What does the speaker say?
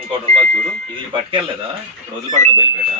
ఇంకోటి ఉన్నా చూడు, ఇది పట్టుకెళ్ళలేదా? ఇప్పుడు వదిలిపడతా వెళ్ళిపోయాడా?